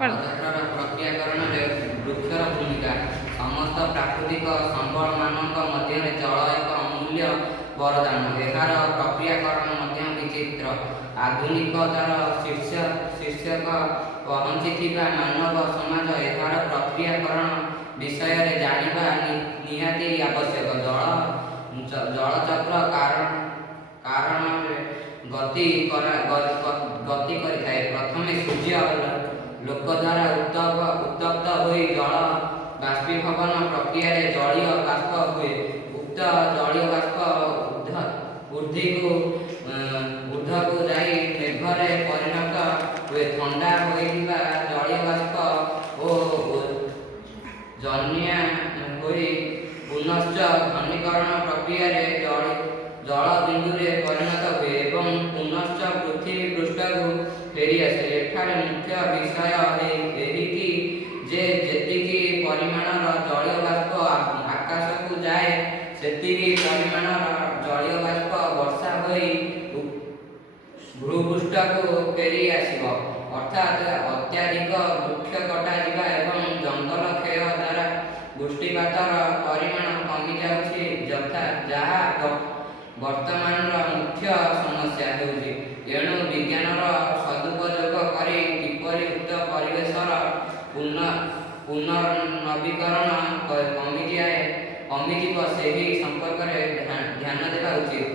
ଜଳଚକ୍ରର ପ୍ରକ୍ରିୟାକରଣରେ ବୃକ୍ଷର ଭୂମିକା। ସମସ୍ତ ପ୍ରାକୃତିକ ସମ୍ବଳମାନଙ୍କ ମଧ୍ୟରେ ଜଳ ଏକ ଅମୂଲ୍ୟ ବରଦାନ। ଏହାର ପ୍ରକ୍ରିୟାକରଣ ମଧ୍ୟ ବିଚିତ୍ର। ଆଧୁନିକତାର ଶୀର୍ଷକ ପହଞ୍ଚିଥିବା ମାନବ ସମାଜ ଏହାର ପ୍ରକ୍ରିୟାକରଣ ବିଷୟରେ ଜାଣିବା ନିହାତି ଆବଶ୍ୟକ। ଜଳଚକ୍ର କାରଣରେ ଗତି କରିଥାଏ। ପ୍ରଥମେ ସୂର୍ଯ୍ୟ ଲୋକ ଦ୍ୱାରା ଉତ୍ତପ୍ତ ହୋଇ ଜଳ ବାଷ୍ପୀଭବନ ପ୍ରକ୍ରିୟାରେ ଜଳୀୟ ବାଷ୍ପ ହୁଏ। ଉକ୍ତ ଜଳୀୟ ବାଷ୍ପ ଊର୍ଦ୍ଧ୍ୱକୁ ଯାଇ ମେଘରେ ପରିଣତ ହୁଏ। ଥଣ୍ଡା ହୋଇଥିବା ଜଳୀୟ ବାଷ୍ପ ଜନ୍ୟା ହୋଇ ପୁନଶ୍ଚ ଘନୀକରଣ ପ୍ରକ୍ରିୟାରେ ଜଳ ବିନ୍ଦୁରେ ପରିଣତ ହୁଏ ଏବଂ ପୁନଶ୍ଚ ପୃଥିବୀ ପୃଷ୍ଠକୁ ଫେରିଆସେ। ଏଠାରେ ମୁଖ୍ୟ ବିଷୟ ଏହିକି ଯେ ଯେତିକି ପରିମାଣର ଜଳୀୟ ବାଷ୍ପ ଆକାଶକୁ ଯାଏ ସେତିକି ପରିମାଣର ଜଳୀୟ ବାଷ୍ପ ବର୍ଷା ହୋଇ ଭୂପୃଷ୍ଠକୁ ଫେରି ଆସିବ। ଅର୍ଥାତ୍ ଅତ୍ୟଧିକ ବୃକ୍ଷ କଟାଯିବା ଏବଂ ଜଙ୍ଗଲ କ୍ଷୟ ଦ୍ୱାରା ବୃଷ୍ଟିପାତର ପରିମାଣ କମିଯାଉଛି, ଯାହା ବର୍ତ୍ତମାନର ମୁଖ୍ୟ ସମସ୍ୟା ହେଉଛି। ଏଣୁ ବିଜ୍ଞାନର ସଦୁପଯୋଗ କରି କିପରି ଉକ୍ତ ପରିବେଶର ପୁନର୍ନବୀକରଣ କମିଯିବ ସେହି ସମ୍ପର୍କରେ ଧ୍ୟାନ ଦେବା ଉଚିତ।